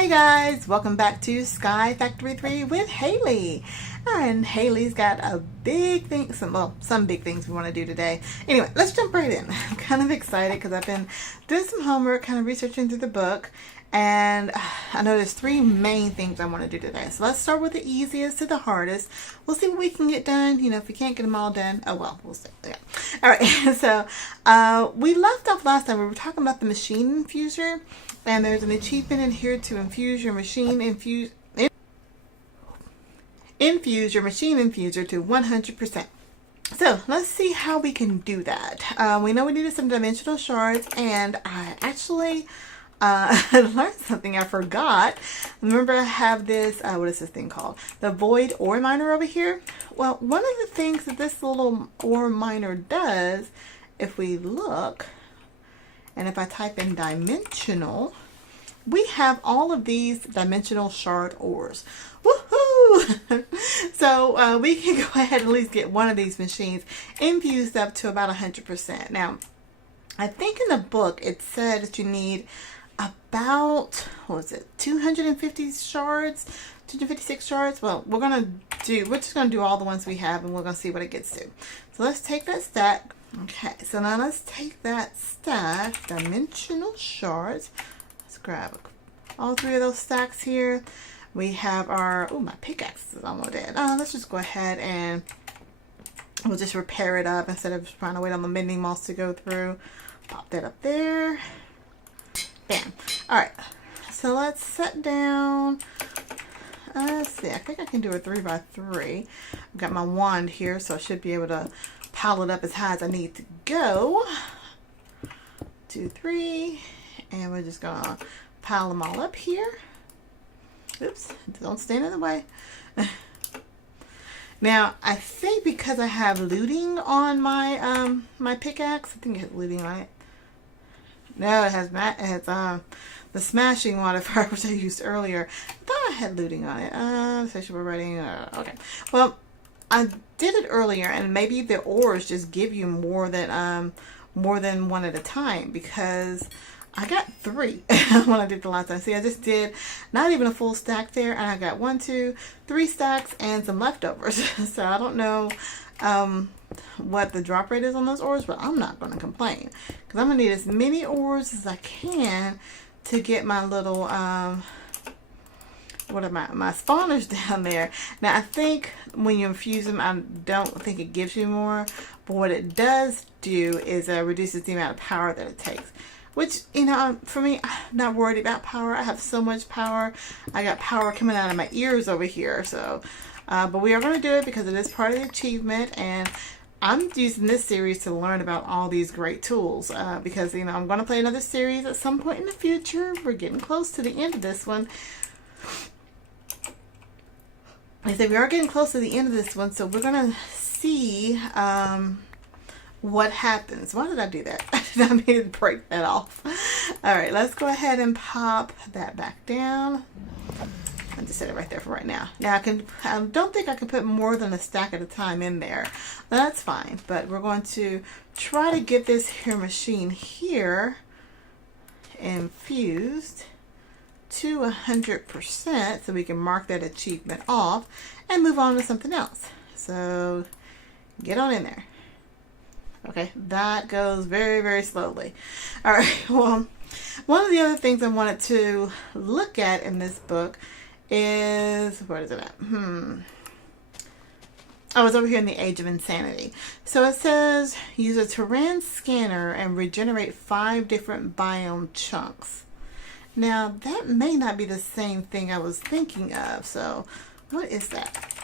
Hey guys, welcome back to Skyfactory 3 with Haley. And Haley's got a big thing, some big things we want to do today. Anyway, let's jump right in. I'm kind of excited because I've been doing some homework, kind of researching through the book. And I know there's three main things I want to do today. So let's start with the easiest to the hardest. We'll see what we can get done. You know, if we can't get them all done, oh well, we'll see. Yeah. All right, so we left off last time. We were talking about the machine infuser. And there's an achievement in here to infuse your machine infuser to 100%. So let's see how we can do that. We know we needed some dimensional shards, and I actually learned something I forgot. Remember, I have this, what is this thing called? The void ore miner over here. Well, one of the things that this little ore miner does, if we look, and if I type in dimensional, we have all of these dimensional shard ores. Woohoo! So we can go ahead and at least get one of these machines infused up to about 100%. Now, I think in the book it said that you need about, what was it, 250 shards? 256 shards? Well, we're just going to do all the ones we have, and we're going to see what it gets to. So let's take that stack. Okay, so now let's take that stack, dimensional shards. Let's grab all three of those stacks here. We have our, oh, my pickaxe is almost dead. Let's just go ahead and we'll just repair it up instead of trying to wait on the mending moss to go through. Pop that up there. Bam. All right, so let's set down. Let's see, I think I can do a 3x3. I've got my wand here, so I should be able to pile it up as high as I need to go. 2, 3, and we're just gonna pile them all up here. Oops, don't stand in the way. Now, I think because I have looting on my my pickaxe, I think it has looting on it. No, it has the smashing modifier, which I used earlier. I thought I had looting on it. Sexual writing. Okay. Well, I did it earlier, and maybe the ores just give you more than one at a time, because I got 3 when I did the last time. See, I just did not even a full stack there, and I got 1, 2, 3 stacks and some leftovers. So I don't know what the drop rate is on those ores, but I'm not going to complain, because I'm going to need as many ores as I can to get my little what are my spawners down there. Now, I think when you infuse them, I don't think it gives you more, but what it does do is reduces the amount of power that it takes, which, you know, for me, I'm not worried about power. I have so much power. I got power coming out of my ears over here. So but we are going to do it because it is part of the achievement, and I'm using this series to learn about all these great tools, because, you know, I'm going to play another series at some point in the future. We're getting close to the end of this one. I said we are getting close to the end of this one, so we're going to see what happens. Why did I do that? I mean to break that off. All right, let's go ahead and pop that back down. I just set it right there for right now. Now, I don't think I can put more than a stack at a time in there. That's fine, but we're going to try to get this here machine here infused to 100%, so we can mark that achievement off and move on to something else. So get on in there. Okay, that goes very, very slowly. All right, well, one of the other things I wanted to look at in this book is, where is it at? I was over here in the Age of Insanity. So it says, use a terrain scanner and regenerate 5 different biome chunks. Now, that may not be the same thing I was thinking of. So, what is that?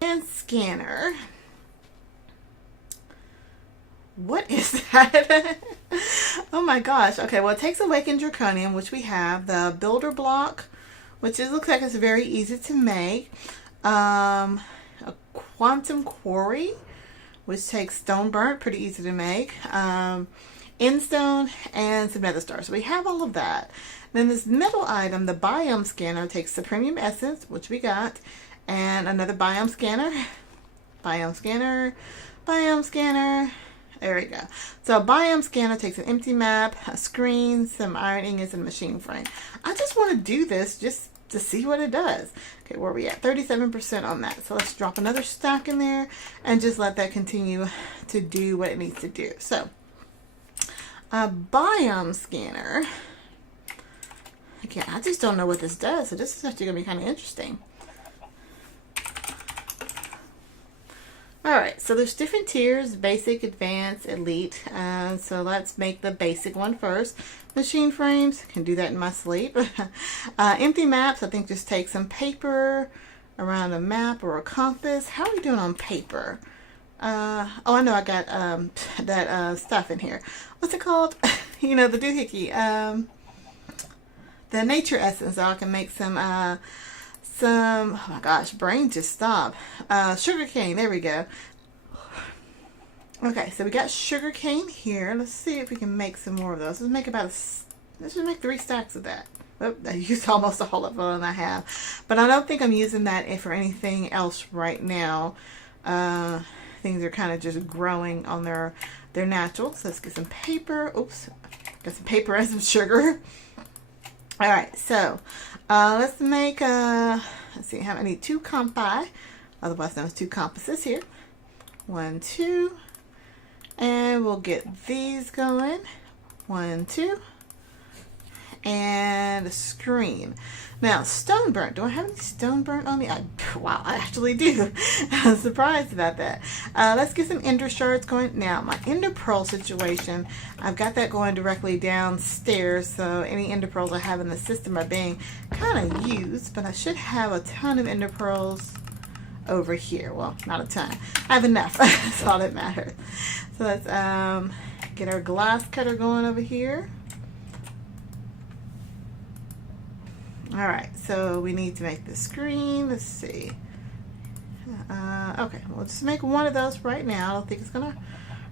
And scanner. What is that? Oh my gosh. Okay, well, it takes awakened draconium, which we have. The builder block, which looks like it's very easy to make. A quantum quarry, which takes stone burnt, pretty easy to make. Endstone, and some nether stars. So we have all of that. Then this middle item, the Biome Scanner, takes the premium essence, which we got, and another Biome Scanner, Biome Scanner, Biome Scanner, There we go. So a Biome Scanner takes an empty map, a screen, some iron ingots, and a machine frame. I just want to do this just to see what it does. Okay, where are we at? 37% on that. So let's drop another stack in there and just let that continue to do what it needs to do. So a Biome Scanner. Again, I just don't know what this does, so this is actually going to be kind of interesting. Alright, so there's different tiers, basic, advanced, elite. So let's make the basic one first. Machine frames, can do that in my sleep. Empty maps, I think just take some paper around a map or a compass. How are we doing on paper? Oh, I know I got that stuff in here. What's it called? You know, the doohickey. The nature essence, so I can make some, oh my gosh, brain just stopped. Sugar cane, there we go. Okay, so we got sugar cane here. Let's see if we can make some more of those. Let's just make 3 stacks of that. Oh, I used almost the whole of one I have. But I don't think I'm using that for anything else right now. Things are kind of just growing on their natural. So let's get some paper. Oops, got some paper and some sugar. All right, so let's make, let's see, I need 2 compi, otherwise known as 2 compasses here. 1, 2, and we'll get these going. 1, 2, and a screen. Now, stone burnt. Do I have any stone burnt on me? Wow, I actually do. I was surprised about that. Let's get some ender shards going. Now, my ender pearl situation, I've got that going directly downstairs, so any ender pearls I have in the system are being kind of used, but I should have a ton of ender pearls over here. Well, not a ton. I have enough. That's all that matters. So let's get our glass cutter going over here. Alright, so we need to make the screen. Let's see. Okay, we'll just make one of those right now. I don't think it's going to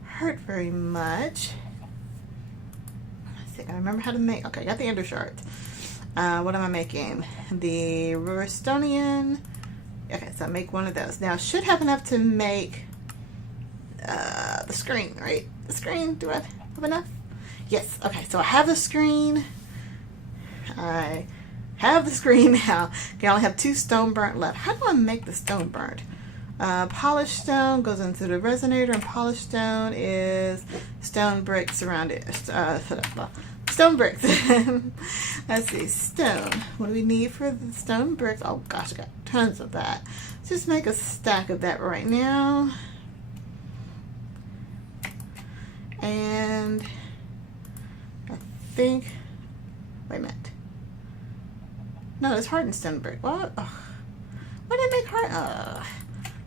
hurt very much. Let's see, I remember how to make... Okay, got the ender shards. What am I making? The Rurstonian. Okay, so I make one of those. Now, I should have enough to make the screen, right? The screen, do I have enough? Yes, okay, so I have the screen. I have the screen now. Okay, I only have 2 stone burnt left. How do I make the stone burnt? Polished stone goes into the resonator, and polished stone is stone bricks around it. Stone bricks. Let's see, stone. What do we need for the stone bricks? Oh gosh, I got tons of that. Let's just make a stack of that right now. And I think, wait a minute. No, it's hardened stone brick. What? Oh. Why did it make hard?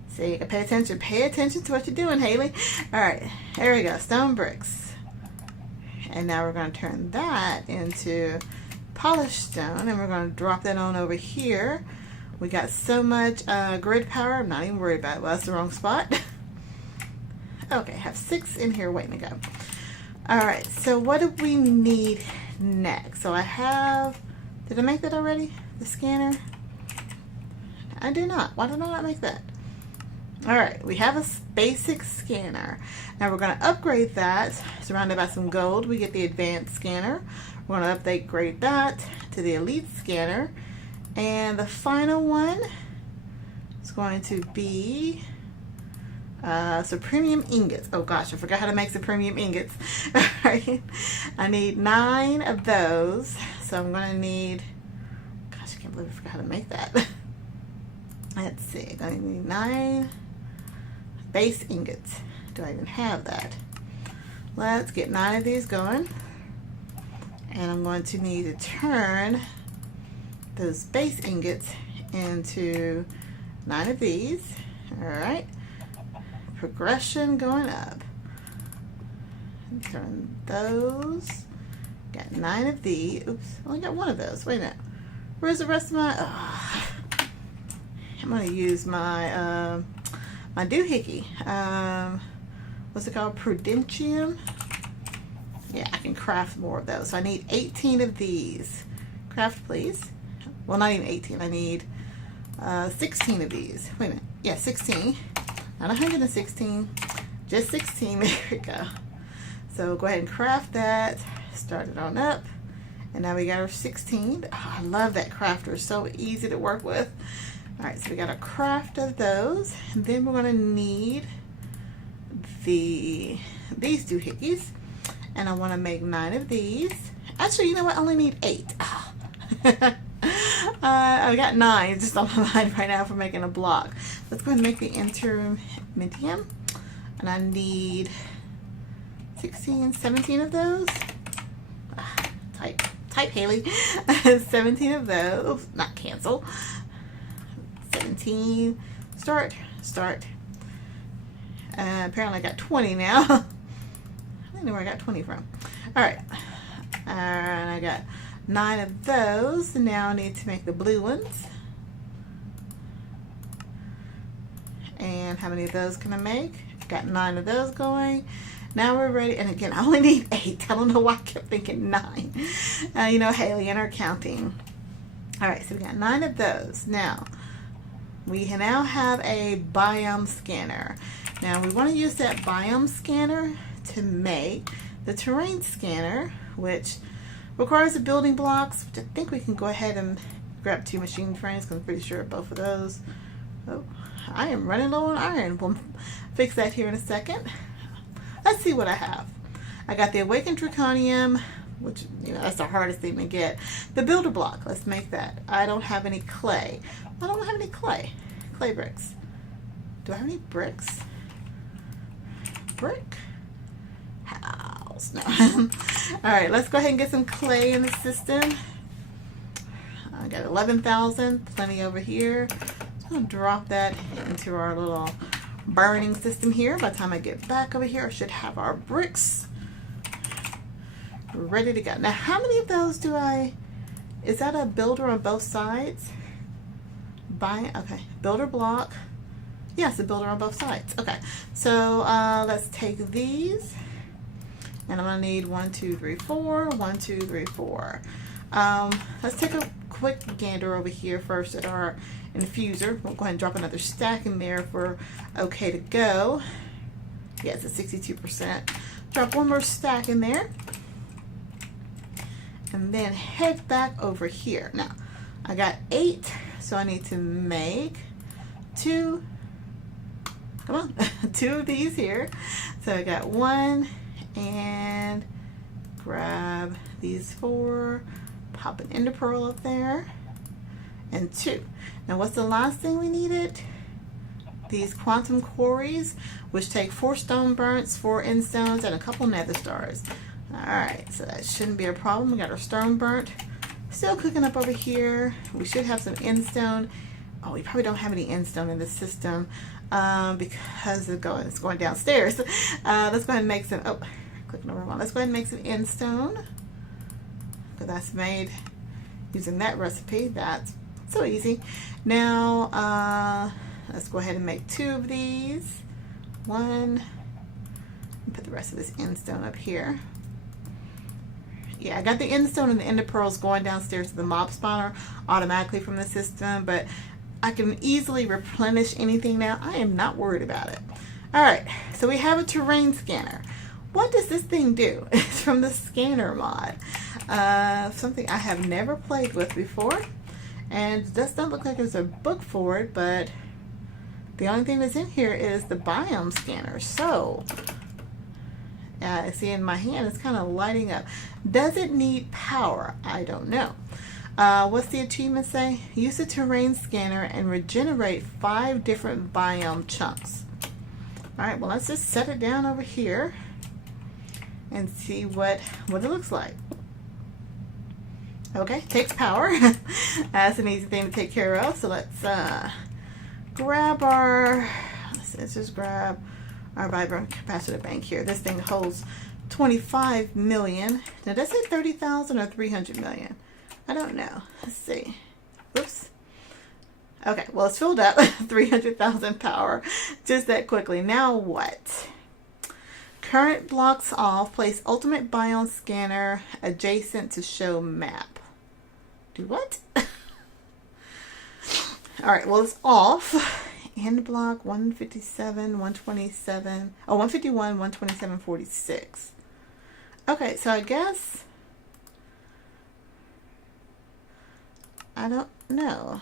See, you can pay attention. Pay attention to what you're doing, Haley. All right, there we go. Stone bricks. And now we're going to turn that into polished stone, and we're going to drop that on over here. We got so much grid power. I'm not even worried about it. Well, that's the wrong spot. Okay, I have 6 in here waiting to go. All right, so what do we need next? So I have... Did I make that already? The scanner? I do not. Why did I not make that? Alright, we have a basic scanner. Now we're going to upgrade that. Surrounded by some gold, we get the advanced scanner. We're going to upgrade that to the elite scanner. And the final one is going to be so premium ingots. Oh gosh, I forgot how to make some premium ingots. Alright, I need 9 of those. So I'm going to need, gosh, I can't believe I forgot how to make that. Let's see, I'm going to need 9 base ingots. Do I even have that? Let's get 9 of these going. And I'm going to need to turn those base ingots into 9 of these. Alright. Progression going up. Turn those. Got 9 of these. Oops, only got 1 of those. Wait a minute. Where's the rest of my... Oh. I'm going to use my my doohickey. What's it called? Prudentium. Yeah, I can craft more of those. So I need 18 of these. Craft, please. Well, not even 18. I need 16 of these. Wait a minute. Yeah, 16. Not 116. Just 16. There we go. So go ahead and craft that. Start it on up. And now we got our 16. Oh, I love that crafter. It's so easy to work with. All right, so we got a craft of those. And then we're going to need these doohickeys. And I want to make 9 of these. Actually, you know what? I only need 8. Oh. I got 9 just on my mind right now for making a block. Let's go ahead and make the intermedium. And I need 16, 17 of those. Type Haley. 17 of those. Not cancel. 17. Start. Apparently I got 20 now. I don't know where I got 20 from. Alright. And I got 9 of those. Now I need to make the blue ones. And how many of those can I make? Got 9 of those going. Now we're ready. And again, I only need 8. I don't know why I kept thinking 9. You know, Haley and her counting. Alright, so we got 9 of those. Now, we now have a Biome Scanner. Now, we want to use that Biome Scanner to make the terrain scanner, which requires the building blocks, which I think we can go ahead and grab 2 machine frames, because I'm pretty sure both of those. Oh, I am running low on iron. We'll fix that here in a second. Let's see what I have. I got the Awakened Draconium, which, you know, that's the hardest thing to get. The builder block, let's make that. I don't have any clay. I don't have any clay. Clay bricks. Do I have any bricks? Brick? House. No. Alright, let's go ahead and get some clay in the system. I got 11,000, plenty over here. I'm going to drop that into our little burning system here. By the time I get back over here, I should have our bricks ready to go. Now, how many of those do is that a builder on both sides? Okay, builder block. Yes, a builder on both sides. Okay, so let's take these. And I'm going to need 1, 2, 3, 4. 1, 2, 3, 4. Let's take a quick gander over here first at our infuser. We'll go ahead and drop another stack in there if we're okay to go. Yeah, it's at 62%. Drop one more stack in there. And then head back over here. Now, I got 8, so I need to make 2. Come on, 2 of these here. So I got 1 and grab these 4. Pop an ender pearl up there. And 2. Now what's the last thing we needed? These quantum quarries, which take 4 stone burns, 4 end stones, and a couple nether stars. Alright, so that shouldn't be a problem. We got our stone burnt. Still cooking up over here. We should have some end stone. Oh, we probably don't have any end stone in the system because it's going downstairs. Let's go ahead and make some, click number 1. Let's go ahead and make some end stone. Because that's made using that recipe. That's so easy. Now, let's go ahead and make 2 of these. 1. And put the rest of this end stone up here. Yeah, I got the end stone and the ender pearls going downstairs to the mob spawner automatically from the system, but I can easily replenish anything now. I am not worried about it. Alright, so we have a terrain scanner. What does this thing do? It's from the scanner mod. Something I have never played with before. And it does not look like there's a book for it, but the only thing that's in here is the Biome Scanner. So, I see in my hand it's kind of lighting up. Does it need power? I don't know. What's the achievement say? Use the terrain scanner and regenerate 5 different biome chunks. Alright, well let's just set it down over here and see what it looks like. Okay, takes power. That's an easy thing to take care of. So let's grab let's just grab our Biome Capacitor bank here. This thing holds 25 million. Now does it 30,000 or 300 million? I don't know. Let's see. Whoops. Okay, well it's filled up. 300,000 power. Just that quickly. Now what? Current blocks off. Place ultimate biome scanner adjacent to show map. Do what? Alright, well it's off. End block 157, 127. Oh, 151, 127, 46. Okay, so I guess I don't know.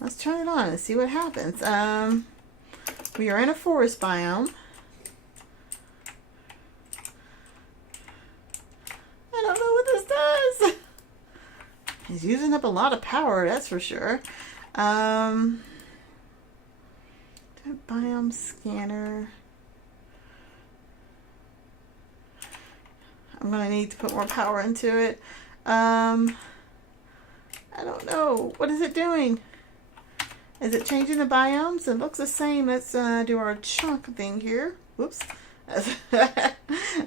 Let's turn it on and see what happens. We are in a forest biome. I don't know what this does. He's using up a lot of power, that's for sure. Biome Scanner. I'm going to need to put more power into it. I don't know. What is it doing? Is it changing the biomes? It looks the same. Let's do our chunk thing here. Whoops. That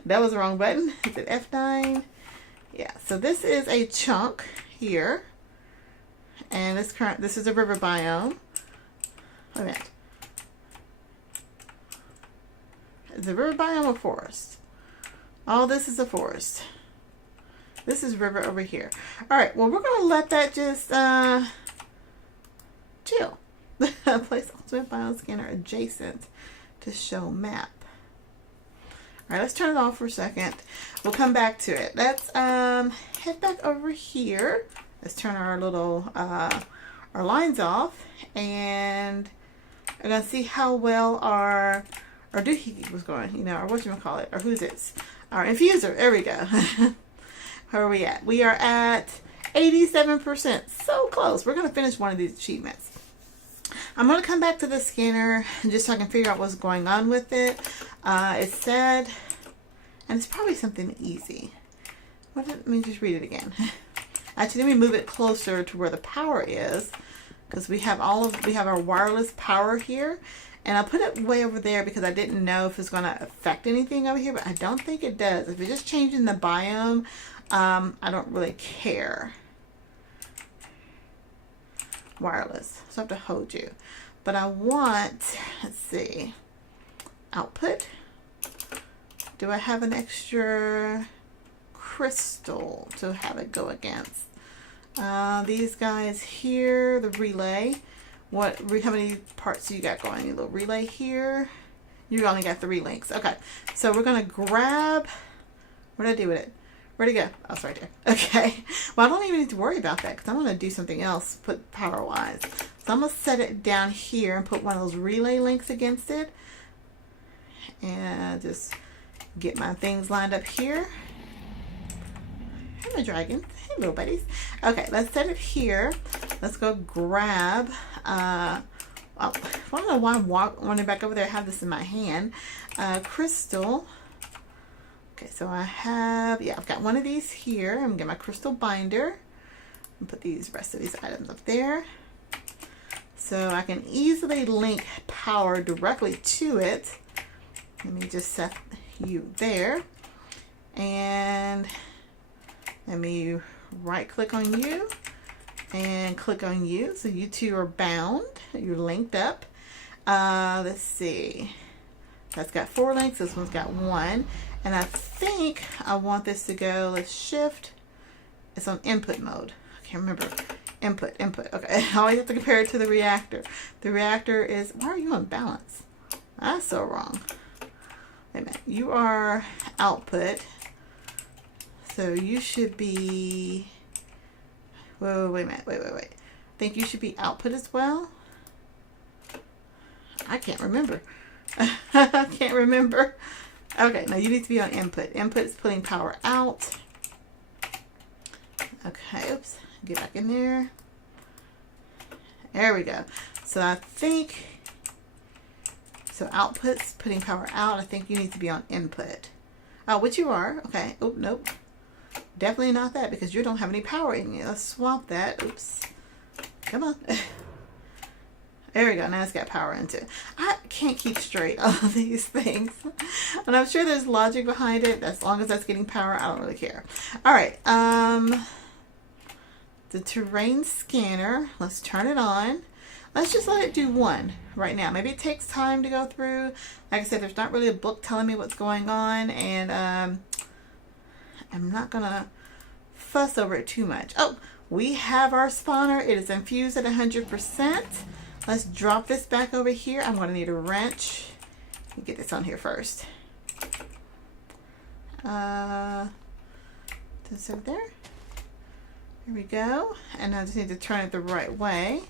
was the wrong button. Is it F9? Yeah, so this is a chunk here. And this is a river biome. Wait a minute. Is it river biome or forest? Oh, this is a forest. This is river over here. All right, well, we're going to let that just chill. Place ultimate biome scanner adjacent to show map. All right, let's turn it off for a second. We'll come back to it. Let's head back over here. Let's turn our little our lines off, and we're gonna see how well our doohickey was going. You know, or whatchamacallit, or who's it? Our infuser. There we go. Where are we at? We are at 87%. So close. We're gonna finish one of these achievements. I'm going to come back to the scanner just so I can figure out what's going on with it. It said, and it's probably something easy. Let me just read it again. Actually, let me move it closer to where the power is, because we have our wireless power here, and I put it way over there because I didn't know if it's going to affect anything over here, but I don't think it does. If it's just changing the biome, I don't really care. Wireless, so I have to hold you, but I want, let's see, output. Do I have an extra crystal to have it go against? These guys here, the relay. How many parts do you got going? Your little relay here. You only got 3 links. Okay, so we're gonna grab. What did I do with it? Where'd it go? Oh, it's right there. Okay. Well, I don't even need to worry about that because I'm going to do something else, put power-wise. So I'm going to set it down here and put one of those relay links against it. And just get my things lined up here. Hey, my dragons. Hey, little buddies. Okay, let's set it here. Let's go grab... I don't know why I'm running back over there. I have this in my hand. Crystal... Okay, so I've got one of these here. I'm gonna get my crystal binder and put the rest of these items up there. So I can easily link power directly to it. Let me just set you there. And let me right click on you and click on you. So you two are bound. You're linked up. Let's see. That's got 4 links. This one's got 1. And I think I want this to go, let's shift. It's on input mode. I can't remember. Input. Okay, I always have to compare it to the reactor. The reactor is, why are you on balance? That's so wrong. Wait a minute. You are output. So you should be, whoa, wait a minute. Wait. I think you should be output as well. I can't remember. I can't remember. Okay, now you need to be on input. Input is putting power out. Okay, oops. Get back in there. There we go. So I think, so output's putting power out. I think you need to be on input. Oh, which you are. Okay. Oh, nope. Definitely not that because you don't have any power in you. Let's swap that. Oops. Come on. There we go. Now it's got power into it. I can't keep straight all of these things. And I'm sure there's logic behind it. As long as that's getting power, I don't really care. All right. The terrain scanner. Let's turn it on. Let's just let it do 1 right now. Maybe it takes time to go through. Like I said, there's not really a book telling me what's going on. And I'm not going to fuss over it too much. Oh, we have our spawner. It is infused at 100%. Let's drop this back over here. I'm going to need a wrench. Let me get this on here first. This over there. Here we go. And I just need to turn it the right way.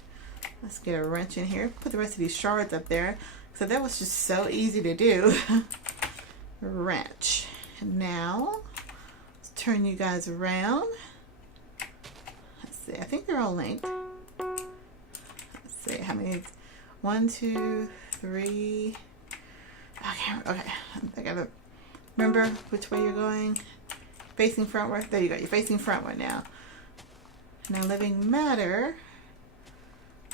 Let's get a wrench in here. Put the rest of these shards up there. So that was just so easy to do. Wrench. And now, let's turn you guys around. Let's see. I think they're all linked. Let's see how many. 1, 2, 3. Okay. I gotta remember which way you're going. Facing frontward. There you go. You're facing frontward now. Now, living matter.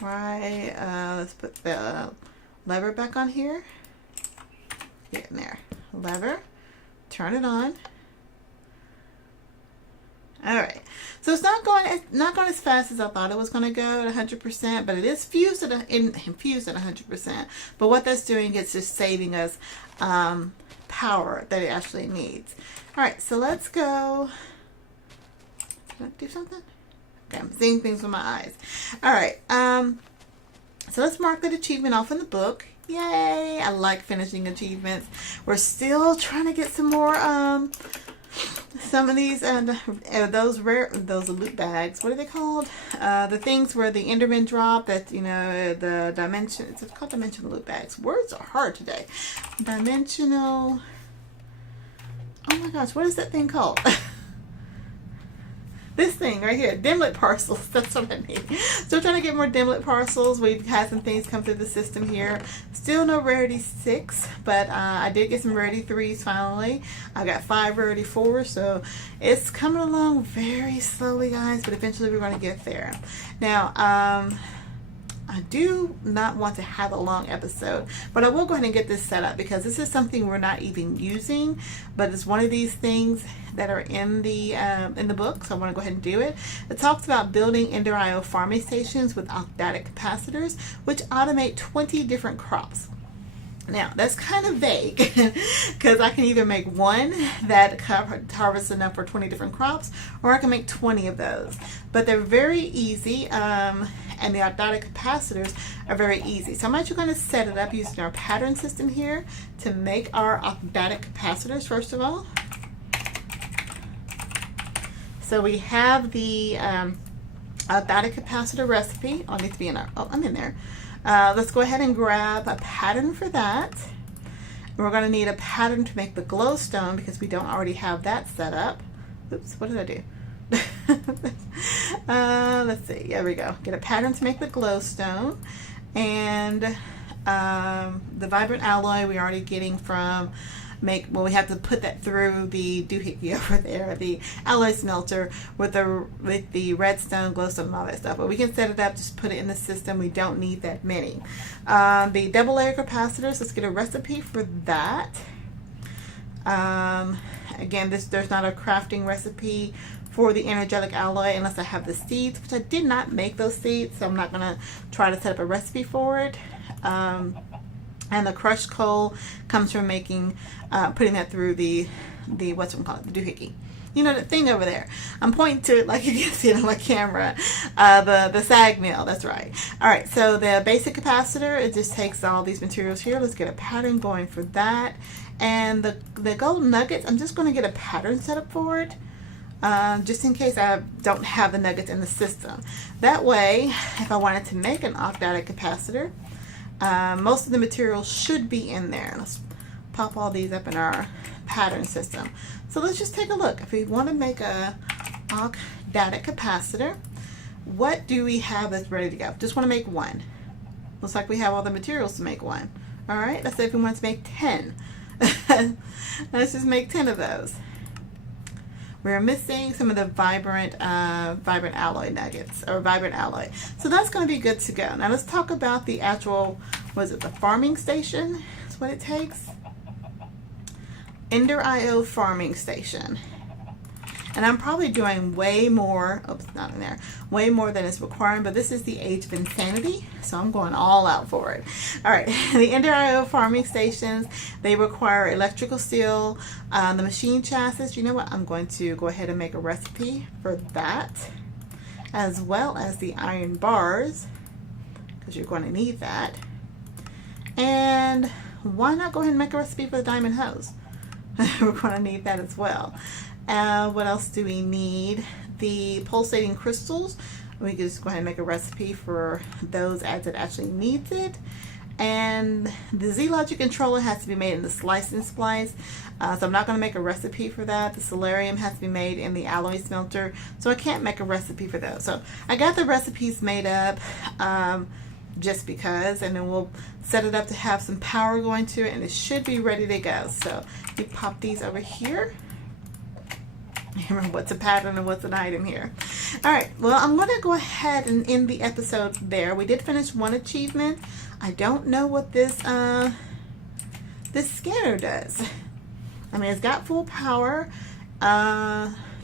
Right. Let's put the lever back on here. Get in there. Lever. Turn it on. All right. So it's not going as fast as I thought it was going to go at 100%, but it is infused at 100%. But what that's doing is just saving us power that it actually needs. All right. So let's go. Did I do something? Okay, I'm seeing things with my eyes. All right. So let's mark that achievement off in the book. Yay! I like finishing achievements. We're still trying to get some more. Some of these those loot bags. What are they called? The things where the Enderman drop. That the dimension. It's called dimensional loot bags. Words are hard today. Dimensional. Oh my gosh! What is that thing called? This thing right here, dimlet parcels. That's what I need. Still trying to get more dimlet parcels. We've had some things come through the system here. Still no rarity 6, but I did get some rarity 3s finally. I got 5 rarity 4s, so it's coming along very slowly, guys, but eventually we're going to get there. Now, I do not want to have a long episode, but I will go ahead and get this set up because this is something we're not even using, but it's one of these things that are in the book, so I want to go ahead and do it. It talks about building Ender IO farming stations with Ionic Capacitors, which automate 20 different crops. Now, that's kind of vague because I can either make one that harvests enough for 20 different crops, or I can make 20 of those. But they're very easy, and the Ionic Capacitors are very easy. So I'm actually going to set it up using our pattern system here to make our Ionic Capacitors, first of all. So we have the Ionic Capacitor recipe. Oh, it needs to be in our, I'm in there. Let's go ahead and grab a pattern for that. And we're going to need a pattern to make the glowstone because we don't already have that set up. Oops, what did I do? Let's see. There we go. Get a pattern to make the glowstone. And the vibrant alloy we're already getting from we have to put that through the doohickey over there, the alloy smelter with the redstone, glowstone, and all that stuff. But we can set it up, just put it in the system. We don't need that many. The double layer capacitors, let's get a recipe for that. Again, there's not a crafting recipe for the energetic alloy unless I have the seeds, which I did not make those seeds, so I'm not going to try to set up a recipe for it. And the crushed coal comes from putting that through the whatchamacallit, the doohickey. You know, the thing over there. I'm pointing to it like you can see it on my camera. The sag mill, that's right. All right, so the basic capacitor, it just takes all these materials here. Let's get a pattern going for that. And the gold nuggets, I'm just going to get a pattern set up for it. Just in case I don't have the nuggets in the system. That way, if I wanted to make an Ionic capacitor, most of the materials should be in there. Let's pop all these up in our pattern system. So let's just take a look. If we want to make a Ionic capacitor, what do we have that's ready to go? Just want to make one. Looks like we have all the materials to make one. All right, let's say if we want to make 10. Let's just make 10 of those. We're missing some of the vibrant alloy nuggets, or vibrant alloy. So that's going to be good to go. Now let's talk about the actual, the farming station? That's what it takes. Ender IO farming station. And I'm probably doing way more, oops, not in there, way more than it's requiring, but this is the age of insanity, so I'm going all out for it. All right, the Ender IO farming stations, they require electrical steel, the machine chassis. You know what? I'm going to go ahead and make a recipe for that. as well as the iron bars, because you're going to need that. And why not go ahead and make a recipe for the diamond hose? We're going to need that as well. What else do we need? The pulsating crystals. We can just go ahead and make a recipe for those as it actually needs it. And the Z-Logic controller has to be made in the slice and splice. So I'm not going to make a recipe for that. The solarium has to be made in the alloy smelter. So I can't make a recipe for those. So I got the recipes made up just because. And then we'll set it up to have some power going to it. And it should be ready to go. So you pop these over here. Remember what's a pattern and what's an item here. Alright, well, I'm going to go ahead and end the episode there. We did finish one achievement. I don't know what this scanner does. I mean, it's got full power.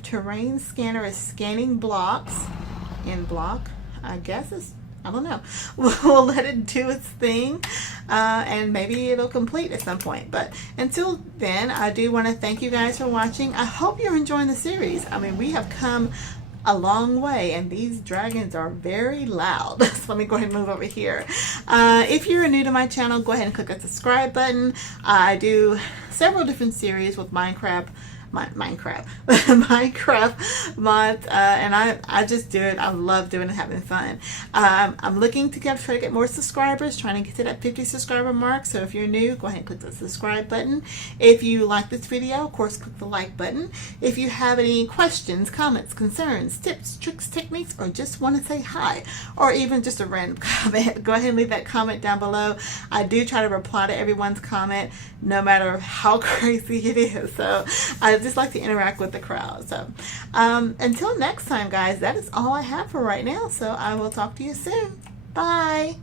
Terrain scanner is scanning blocks in block. I guess it's, I don't know. We'll let it do its thing, and maybe it'll complete at some point. But until then, I do want to thank you guys for watching. I hope you're enjoying the series. I mean, we have come a long way, and these dragons are very loud. So let me go ahead and move over here. If you're new to my channel, go ahead and click that subscribe button. I do several different series with Minecraft mods, and I just do it. I love doing it, having fun. I'm looking to try to get more subscribers, trying to get to that 50 subscriber mark. So if you're new, go ahead and click the subscribe button. If you like this video, of course, click the like button. If you have any questions, comments, concerns, tips, tricks, techniques, or just want to say hi, or even just a random comment, go ahead and leave that comment down below. I do try to reply to everyone's comment, no matter how crazy it is. So I just like to interact with the crowd. So until next time, guys, that is all I have for right now. So I will talk to you soon. Bye.